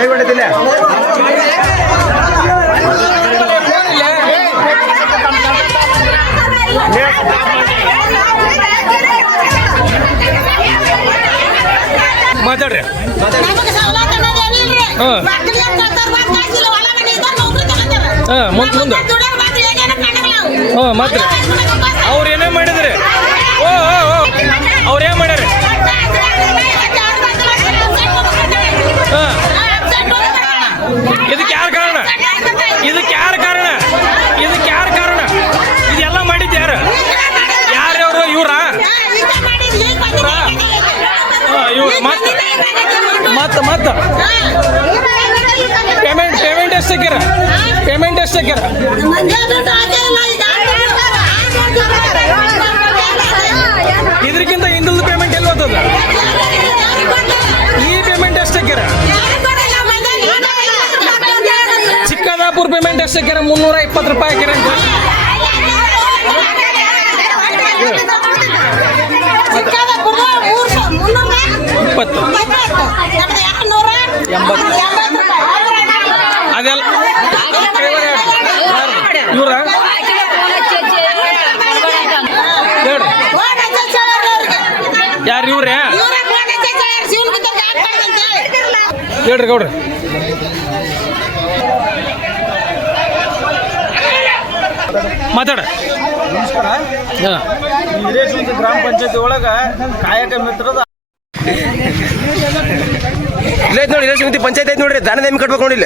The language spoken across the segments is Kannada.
ಲೈವ್ ಹೊಡಿತಿಲ್ಲ ಮಾತಾಡ್ರಿ. ನಮಗೆ ಹಾಂ. ಹಾ. ಹಾ, ಮುಂದ್- ಮುಂದೆ. ಮಾತ್ರ. ಹ್ಞೂ ಮತ್ತೆ ಅವ್ರು? ಏನೇ ಮಾಡಿದ್ರಿ? ಓ ಓ ಓ. ಅವ್ರು ಏನ್ ಮಾಡ್ಯಾರ ಪೇಮೆಂಟ್ ಪೇಮೆಂಟ್ ಎಷ್ಟು ಹಾಕ್ಯಾರ ಪೇಮೆಂಟ್ ಎಷ್ಟು ಹಾಕ್ಯಾರ ಇದಕ್ಕಿಂತ ಹಿಂದಿಲ್ದ ಪೇಮೆಂಟ್ ಎಲ್ಲಿ ಹೋಗ್ತದ ಈ ಪೇಮೆಂಟ್ ಎಷ್ಟು ಹಾಕ್ಯಾರ ಚಿಕ್ಕದಾಪುರ ಪೇಮೆಂಟ್ ಎಷ್ಟು ಹಾಕ್ಯಾರ ಮುನ್ನೂರ ಇಪ್ಪತ್ತು ರೂಪಾಯಿ ಹಾಕ್ಯಾರ ಅಂತ. ಇಪ್ಪತ್ತು. ಎಂಬತ್ತು. ಅದೆಲ್ಲ ಇವ್ರ ಹೇಳ್ರಿ ಯಾರು ಇವ್ರೆ? ಹೇಳ್ರಿ ಗೌಡ್ರಿ. ಮಾತಾಡ. ನಮಸ್ಕಾರ. ಗ್ರಾಮ ಪಂಚಾಯತಿ ಒಳಗ ಕಾಯಕ ಮಿತ್ರದ ಇಲ್ಲ ಐತ್ ನೋಡಿ ಇಲ್ಲ ಸಮಿತಿ ಪಂಚಾಯತ್ ಐತೆ ನೋಡ್ರಿ ದಾನದ ನೇಮಿ ಕಟ್ಬೇಕು ನೋಡಿ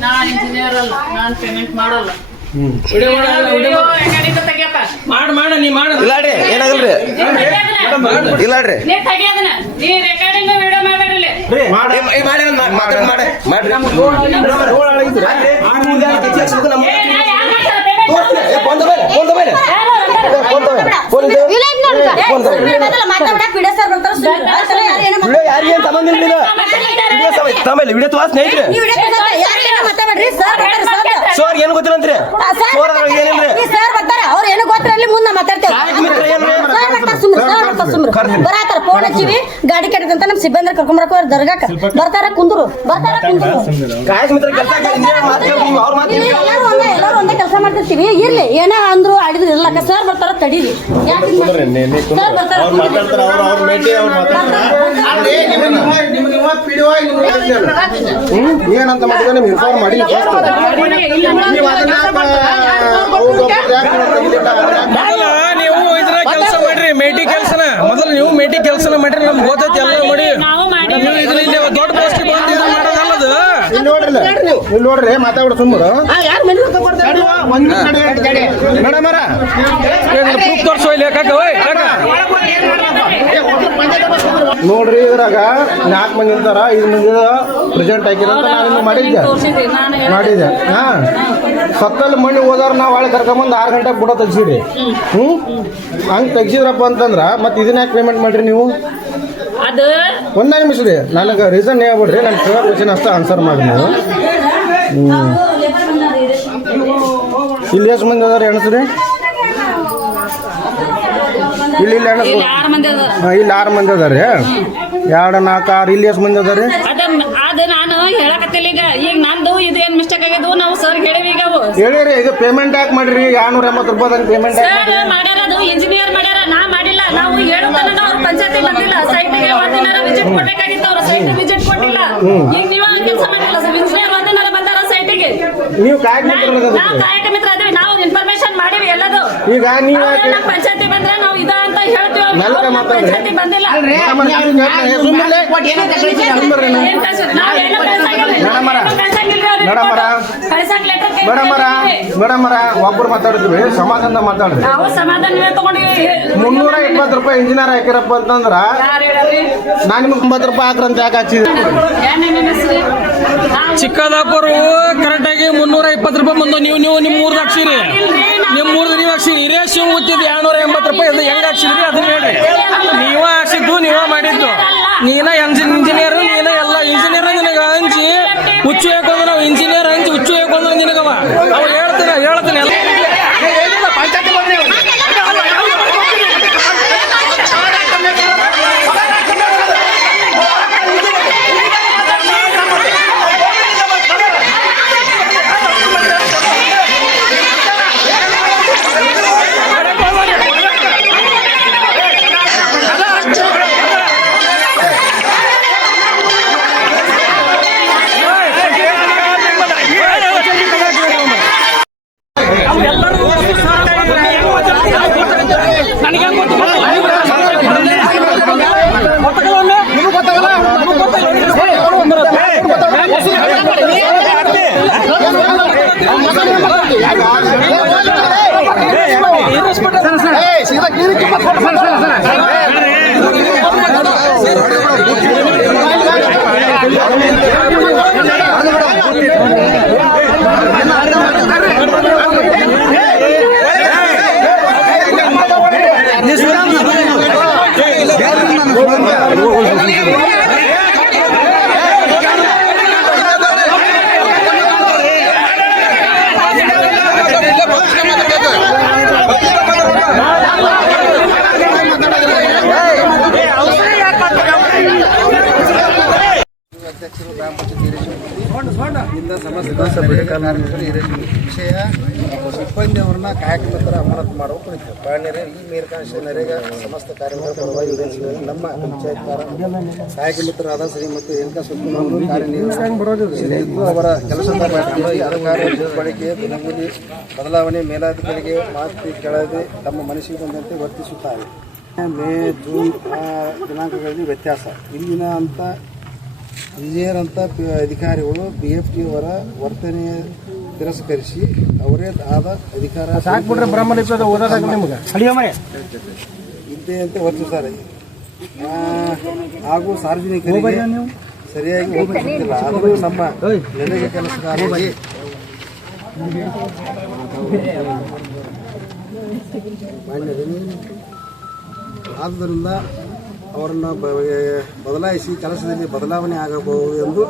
ನಾನು ಇಂಜಿನಿಯರ್ ಅಲ್ಲ ನಾನ್ ಪೇಮೆಂಟ್ ಮಾಡಲ್ಲ. ವಿಡಿಯೋ ರೆಕಾರ್ಡಿಂಗ್ ತೆಗಿಯಪ್ಪ? ಮಾಡ ಮಾಡ ನೀ ಮಾಡ. ಇಲ್ಲ ರೀ ಏನಾಗಲ್ರಿ ಇಲ್ಲ ರೀ ನೀ ತೆಗಿಯೋದನ್ನ ನೀ ರೆಕಾರ್ಡಿಂಗ್ ವಿಡಿಯೋ ಮಾಡ್ಬೇಡ್ರಿ ಏ, ಮಾಡಿ ಒಂದ್ ಮಾ- ಮಾತಾಡ್- ಮಾಡಿ ಮಾಡ್ರಿ ಏ, ನಾ ಯಾರ್ ಮಾಡ್ತಾರ payment? ತೋರ್ಸ್ರಿ. ಏ, ಫೋನ್ ತಗೊಳ್ಳಿ, ಫೋನ್ ತಗೊಳ್ಳಿ. ಯಾರು ಅಂತಾರ? ಫೋನ್ ತಗೊಳ್ಳಿ. ಫೋನ್ ಇದೆ? ಫೋನ್ ವಿಡಿಯೋ ಯಾರಿಗೆ ಇಲ್ಲ ಇದು. ವಿಡಿಯೋ ಸಮ- ತಮ್ಮಲ್ಲಿ ವಿಡಿಯೋ ತೋರ್ಸ್ ಸ್ನೇಹಿತರೆ ಸರ್ ಏನು ಗೊತ್ತಿಲ್ಲಂತ್ರಿ ಸೋರ್ ಅವ್ರಿಗೆ ಏನಿಲ್ರಿ ಸರ್ ಬರ್ತಾರ ಅವ್ರ ಏನು ಗೊತ್ತಿರಲಿ ಮುಂದೆ ಮಾತಾಡ್ತೇವೆ ಕಾಯಕ ಮಿತ್ರ ಏನ್ರಿ? ಸರ್ ಬರ್ತಾರ ಸುಮ್ರು ಬರ್ತಾರ ಫೋನ್ ಹಚ್ಚಿವಿ ಗಾಡಿ ಕಟ್ಟಿದಂತ ನಮ್ ಸಿಬ್ಬಂದಿ ಕರ್ಕೊಂಬರಕ್ ಹೋಗ್ಯಾರ ದರ್ಗಾಕ. ಬರ್ತಾರ ಕುಂದ್ರು ಬರ್ತಾರ ಕುಂದ್ರು. ಕಾಯಕ ಮಿತ್ರ ಕೆಲಸ ಮಾತು ಕೇಳ್ರಿ, ನೀವು ಅವ್ರ ಮಾತು ಇಲ್ಲಿ ಎಲ್ಲಾರು ಒಂದೇ ಎಲ್ಲಾರು ಒಂದೇ ಕೆಲಸ ಮಾಡ್ತಿರ್ತೀವಿ. ಇರ್ಲಿ ಏನ ಅಂದ್ರು ಆಡಿದ್ರು ಇರ್ಲಕ್ಕ ಸರ್ ಬರ್ತಾರ ತಡೀರಿ. ಯಾಕ್? ಸರ್ ಬರ್ತಾರ ಏನಂತ ಮಾಡಿದ್ರೆ ನಿಮ್ಗೆ ಇನ್ಫಾರ್ಮ್ ಮಾಡಿ. ನೀವು ಅದನ್ನ ಅವ್ರು ಒಬ್ರು ಯಾಕೆ ತೆಗಿಲಿಲ್ಲ? ಮೊದಲ ನೀವು ಇದ್ರ ಕೆಲಸ ಮಾಡ್ರಿ ಮೇಟಿ ಕೆಲಸನ ಮೊದಲು ನೀವು ಮೇಟಿ ಕೆಲಸನ ಮಾಡ್ರಿ ನಮ್ಗೆ ಗೊತ್ತೈತಿ ಎಲ್ಲ ಮಾಡಿ. ನಾವು ಇದ್ರ ಇಲ್ಲಿ ದೊಡ್ಡ ಪೋಸ್ಟ್ ಬಂದು ಇದು ಮಾಡೋದಲ್ಲದು? ಇಲ್ಲಿ ನೋಡ್ರಿ ಇಲ್ಲಿ. ನೋಡ್ರಿ ಮಾತಾಡ ಸುಮ್ಮರು. ಒಂದು ಕಡೆ ಮೇಡಮರ ಪ್ರೂಫ್ ತೋರ್ಸೋ ಇಲ್ಲಿ ಕಾಕ ಓಯ್ ಕಾಕ. ನೋಡ್ರಿ ಇದ್ರಾಗ ನಾಲ್ಕು ಮಂದಿ ಇರ್ತಾರ ಐದು ಮಂದಿ ಪ್ರೆಸೆಂಟ್ ಹಾಕಿರ ಅಂತ ನಾನು ಮಾಡಿದ್ದೆ. ಮಾಡಿದ್ದೆ. ಹಾ. ಸತ್ತಲ್ಲಿ ಮಣ್ಣು ಹೋದಾರ ನಾವು ಹಾಳೆ ಕರ್ಕೊಂಬಂದು ಆರು ಗಂಟೆಗೆ ಬುಡ ತೆಗ್ಸಿರಿ. ಹ್ಞೂ ಹಂಗೆ ತೆಗ್ಸಿದ್ರಪ್ಪ ಅಂತಂದ್ರ ಮತ್ತೆ ಇದನ್ನ ಯಾಕೆ ಪೇಮೆಂಟ್ ಮಾಡ್ರಿ ನೀವು? ಅದು ಒಂದೇ ನಿಮಿಷ ರೀ ನನಗೆ ರೀಸನ್ ಹೇಳ್ಬಿಡ್ರಿ ನನ್ನ ಕೇಳೋ ಕ್ವಶನ್ ಅಷ್ಟೇ ಆನ್ಸರ್ ಮಾಡಿ ನೀವು. ಹ್ಞೂ ಇಲ್ಲಿ ಎಷ್ಟು ಮಂದಿ ಅದಾರ ಎಣಸ್ರಿ? ಇಲ್ಲಿ ಇಲ್ಲಿ ಆರು ಮಂದಿ ಅದ ರೀ? ಎರಡು ನಾಲ್ಕು ಆರು ಇಲ್ಲಿ ಎಷ್ಟು ಮಂದಿ ಅದ ರೀ? ಅದ ನಾನು ಹೇಳಕತ್ತಿಲ್ಲ ಈಗ. ಈಗ ನಂದು ಇದು ಏನ್ ಮಿಸ್ಟೇಕ್ ಆಗಿದ್ವು? ನಾವು ಸರ್ ಹೇಳಿವಿ ಈಗ ಹೇಳಿರಿ ಇದು ಪೇಮೆಂಟ್ ಯಾಕೆ ಮಾಡ್ರಿ? ಎರಡ್ನೂರ ಎಂಬತ್ತು ರೂಪಾಯಿ ಪೇಮೆಂಟ್ ಮಾಡ್ಯಾರ ಅದು ಇಂಜಿನಿಯರ್ ಮಾಡ್ಯಾರ. ನಾ ಮಾಡಿಲ್ಲ. ನಾವು ಹೇಳು ತನಕ ಅವ್ರ ಪಂಚಾಯತಿ ಬಂದಿಲ್ಲ. ಸೈಟ್ಗೆ ಒಂದಿನಾರ ವಿಸಿಟ್ ಕೊಡ್ಬೇಕಾಗಿತ್ತು ಅವ್ರ. ಸೈಟ್ ವಿಸಿಟ್ ಕೊಟ್ಟಿಲ್ಲ. ಈಗ ನೀವು ಕೆಲಸ ಮಾಡಿಲ್ಲ ಸರ್ ಇಂಜಿನಿಯರ್ ಒಂದಿನಾರ ಬಂದಾರ ಸೈಟಿಗೆ ನೀವು ಕಾಯಕ ಮಿತ್ರ ನಾವು ಇನ್ಫಾರ್ಮೇಶನ್ ಮಾಡಿವಿ ಎಲ್ಲದು. ಈಗ ನೀವು ಪಂಚಾಯತಿ ಮೇಡಮರ, ಮೇಡಮರ, ಒಬ್ಬರು ಮಾತಾಡಿದ್ವಿ ಸಮಾಧಾನ ತಗೊಂಡಿವಿ. ಮುನ್ನೂರ ಇಪ್ಪತ್ತು ರೂಪಾಯಿ ಇಂಜಿನಿಯರ್ ಹಾಕಿರಪ್ಪ ಅಂತಂದ್ರ ನಾನು ನಿಮ್ಗೆ ಒಂಬತ್ತು ರೂಪಾಯಿ ಹಾಕ್ರಂತ ಯಾಕೆ ಹೆಸ್ರು? ಚಿಕ್ಕದಾಪುರು ಕರೆಕ್ಟಾಗಿ ಮುನ್ನೂರ ಇಪ್ಪತ್ತು ರೂಪಾಯಿ ಬಂದು ನೀವು ನೀವು ನಿಮ್ಮ ಮೂರ್ದು ಹಾಕ್ಸಿರಿ. ನಿಮ್ಮ ಮೂರ್ದು ನೀವು ಹಾಕ್ಸಿರಿ ಹಿರಿಯೇಶ್ ಮುತ್ತಿದ್ದು ಎರಡ್ನೂರ ಎಂಬತ್ತು ರೂಪಾಯಿ ಅದು ಹೆಂಗೆ ಹಾಕ್ಸಿದ್ರಿ ಅದನ್ನ ಹೇಳಿ ನೀವ ಹಾಕ್ಸಿದ್ದು, ನೀವ ಮಾಡಿದ್ದು. ನೀನ ಎಂಜಿನ್ ಇಂಜಿನಿಯರ್ ನೀನ ಎಲ್ಲ ಇಂಜಿನಿಯರ್ ನಿನಗೆ ಹಂಚಿ ಹುಚ್ಚು ಹೇಳ್ಕೊಂಡ್ರೆ ನಾವು ಇಂಜಿನಿಯರ್ ಹಂಚಿ ಹುಚ್ಚು ಹೇಳ್ಕೊಂಡ್ರೆ ನಿನಗವ. ಅವ ಹೇಳ್ತೀನಿ ಹೇಳ್ತೀನಿ ಎಲ್ಲ. ಇಂದ ಸಮಸ್ತ ಸಭೆಯ ಕಾರ್ಮಿಕರು ವಿಷಯ ಸಿಬ್ಬಂದಿಯವ್ರನ್ನ ಕಾಯಕ ಥರ ಅಮಾನತು ಮಾಡಬೇಕು ಕುರಿತು ಪ್ರಾಣಿಯರೇ ಈ ಮೇಲ್ಕಾಂಶ ನರೇಗಾ ಸಮಸ್ತ ವಿಧಿಸಿದರೆ ನಮ್ಮ ಪಂಚಾಯತ್ ಕಾಯಕ ಮಿತ್ರರಾದ ಶ್ರೀ ಮತ್ತು ಸುತ್ತಮುತ್ತಲು ಕಾರ್ಯನಿರ್ವಹಿಸಿದ್ದು ಅವರ ಕೆಲಸದ ಅಧಿಕಾರ ಬಳಕೆ ದಿನಗೂಲಿ ಬದಲಾವಣೆ ಮೇಲಾಧಿಕಾರಿಗೆ ಮಾಹಿತಿ ಕೆಳಗೆ ತಮ್ಮ ಮನಸ್ಸಿಗೆ ಬಂದಂತೆ ವರ್ತಿಸುತ್ತಾರೆ ಮೇ ಜೂನ್ ದಿನಾಂಕಗಳಲ್ಲಿ ವ್ಯತ್ಯಾಸ ಇಲ್ಲಿನ ಅಂತ ಇಂಜಿನಿಯರ್ ಅಂತ ಪಿ- ಅಧಿಕಾರಿಗಳು ಬಿ ಎಫ್ ಟಿ ಅವರ ವರ್ತನೆ ತಿರಸ್ಕರಿಸಿ ಅವರೇ ಆದ ಅಧಿಕಾರ ಇದ್ದೇ ಅಂತ ವರ್ತಿಸ್ತಾರೆ ಆ, ಹಾಗೂ ಸಾರ್ವಜನಿಕರಿಗೆ ಸರಿಯಾಗಿ ಹೋಗುತ್ತಿಲ್ಲ ಆದರೂ ನಮ್ಮ ನೆಲೆಗೆ ಕೆಲಸಗಾರರಿಗೆ ಆದ್ದರಿಂದ ಅವರನ್ನು ಬದಲಾಯಿಸಿ ಕೆಲಸದಲ್ಲಿ ಬದಲಾವಣೆ ಆಗಬಹುದು ಎಂದು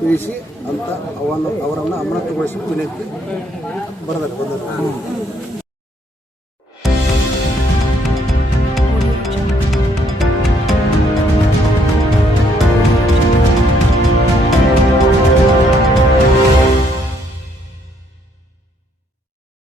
ತಿಳಿಸಿ ಅಂತ ಅವನ್ನು ಅವರನ್ನು ಅಮಾನತುಗೊಳಿಸಿ ವಿನಂತಿ ಬರೆದರು ಬಂದರು